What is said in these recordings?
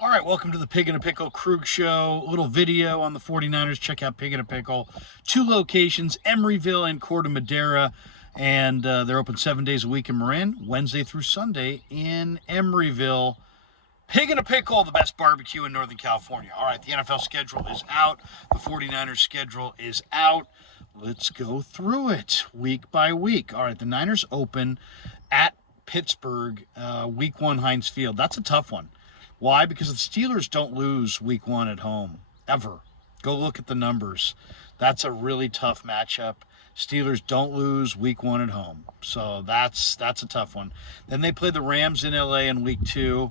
All right, welcome to the Pig in a Pickle Krug Show. A little video on the 49ers. Check out Pig in a Pickle. Two locations, Emeryville and Corte Madera. And they're open 7 days a week in Marin, Wednesday through Sunday in Emeryville. Pig in a Pickle, the best barbecue in Northern California. All right, the NFL schedule is out. The 49ers schedule is out. Let's go through it week by week. All right, the Niners open at Pittsburgh, week one, Heinz Field. That's a tough one. Why? Because the Steelers don't lose week one at home, ever. Go look at the numbers. That's a really tough matchup. Steelers don't lose week one at home. So that's a tough one. Then they play the Rams in LA in week two.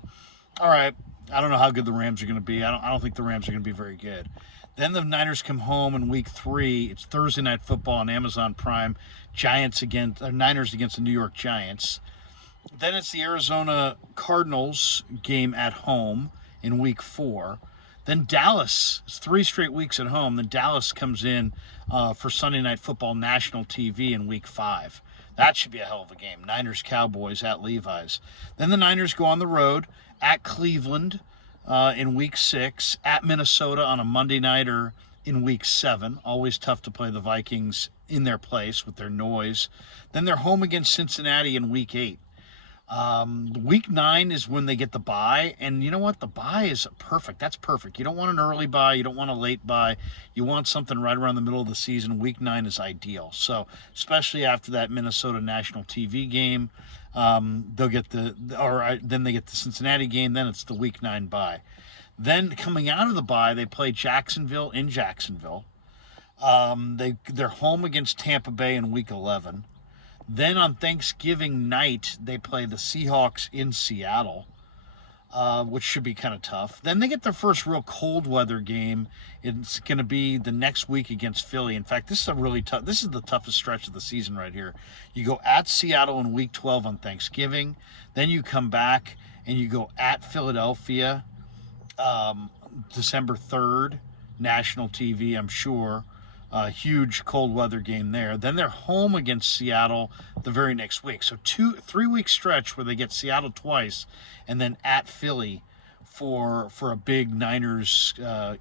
All right, I don't know how good the Rams are going to be. I don't think the Rams are going to be very good. Then the Niners come home in week three. It's Thursday Night Football on Amazon Prime. Niners against the New York Giants. Then it's the Arizona Cardinals game at home in week four. Then Dallas, it's 3 straight weeks at home. Then Dallas comes in for Sunday Night Football national TV in week five. That should be a hell of a game. Niners Cowboys at Levi's. Then the Niners go on the road at Cleveland in week six, at Minnesota on a Monday nighter in week seven. Always tough to play the Vikings in their place with their noise. Then they're home against Cincinnati in week eight. Week 9 is when they get the bye, and you know what? The bye is perfect. That's perfect. You don't want an early bye. You don't want a late bye. You want something right around the middle of the season. Week 9 is ideal. So, especially after that Minnesota national TV game, they'll get then they get the Cincinnati game. Then it's the week 9 bye. Then coming out of the bye, they play Jacksonville in Jacksonville. They're home against Tampa Bay in week 11. Then on Thanksgiving night, they play the Seahawks in Seattle, which should be kind of tough. Then they get their first real cold weather game. It's going to be the next week against Philly. In fact, this is the toughest stretch of the season right here. You go at Seattle in week 12 on Thanksgiving. Then you come back and you go at Philadelphia December 3rd, national TV, I'm sure. Huge cold weather game there. Then they're home against Seattle the very next week. So 3 week stretch where they get Seattle twice, and then at Philly for a big Niners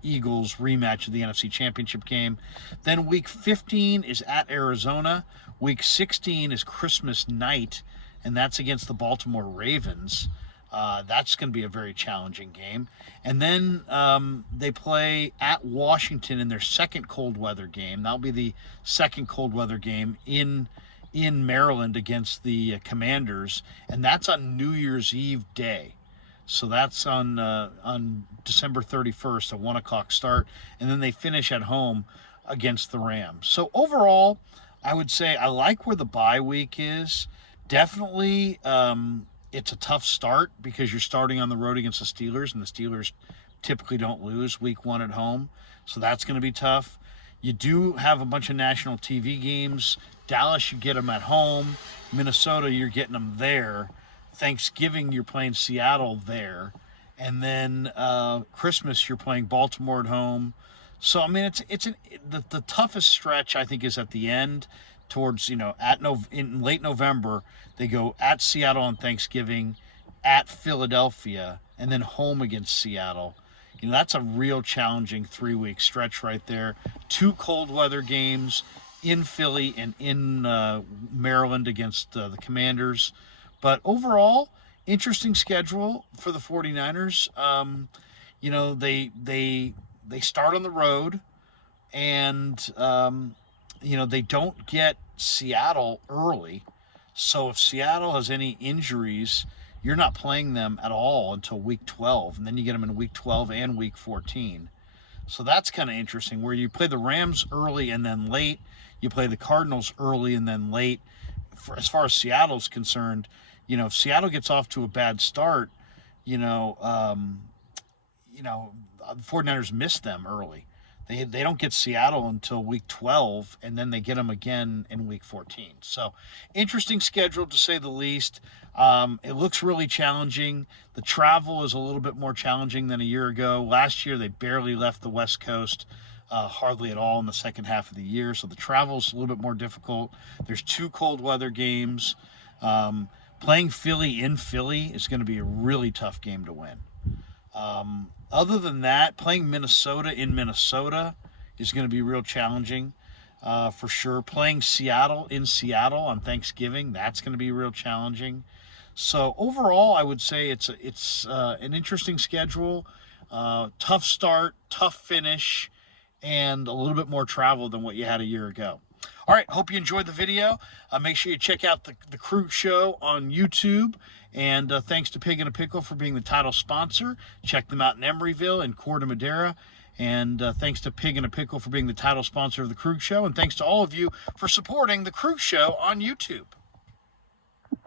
Eagles rematch of the NFC Championship game. Then week 15 is at Arizona. Week 16 is Christmas night, and that's against the Baltimore Ravens. That's going to be a very challenging game. And then they play at Washington in their second cold weather game. That'll be the second cold weather game in Maryland against the Commanders, and that's on New Year's Eve day. So that's on December 31st, a 1 o'clock start, and then they finish at home against the Rams. So overall, I would say I like where the bye week is. Definitely. It's a tough start because you're starting on the road against the Steelers, and the Steelers typically don't lose week one at home. So that's going to be tough. You do have a bunch of national TV games. Dallas, you get them at home. Minnesota, you're getting them there. Thanksgiving, you're playing Seattle there. And then Christmas, you're playing Baltimore at home. So, I mean, the toughest stretch, I think, is at the end. Towards, in late November, they go at Seattle on Thanksgiving, at Philadelphia, and then home against Seattle. That's a real challenging 3 week stretch right there. 2 cold weather games in Philly and in Maryland against the Commanders. But overall, interesting schedule for the 49ers. They start on the road, and they don't get Seattle early. So if Seattle has any injuries, you're not playing them at all until week 12. And then you get them in week 12 and week 14. So that's kind of interesting, where you play the Rams early and then late. You play the Cardinals early and then late. As far as Seattle's concerned, if Seattle gets off to a bad start, the 49ers miss them early. They don't get Seattle until week 12, and then they get them again in week 14. So, interesting schedule to say the least. It looks really challenging. The travel is a little bit more challenging than a year ago. Last year, they barely left the West Coast, hardly at all in the second half of the year. So the travel is a little bit more difficult. There's 2 cold weather games. Playing Philly in Philly is going to be a really tough game to win. Other than that, playing Minnesota in Minnesota is going to be real challenging for sure. Playing Seattle in Seattle on Thanksgiving, that's going to be real challenging. So overall, I would say it's an interesting schedule, tough start, tough finish, and a little bit more travel than what you had a year ago. All right, hope you enjoyed the video. Make sure you check out the Krug Show on YouTube. And thanks to Pig in a Pickle for being the title sponsor. Check them out in Emeryville and Corte Madera. And thanks to Pig in a Pickle for being the title sponsor of the Krug Show. And thanks to all of you for supporting the Krug Show on YouTube.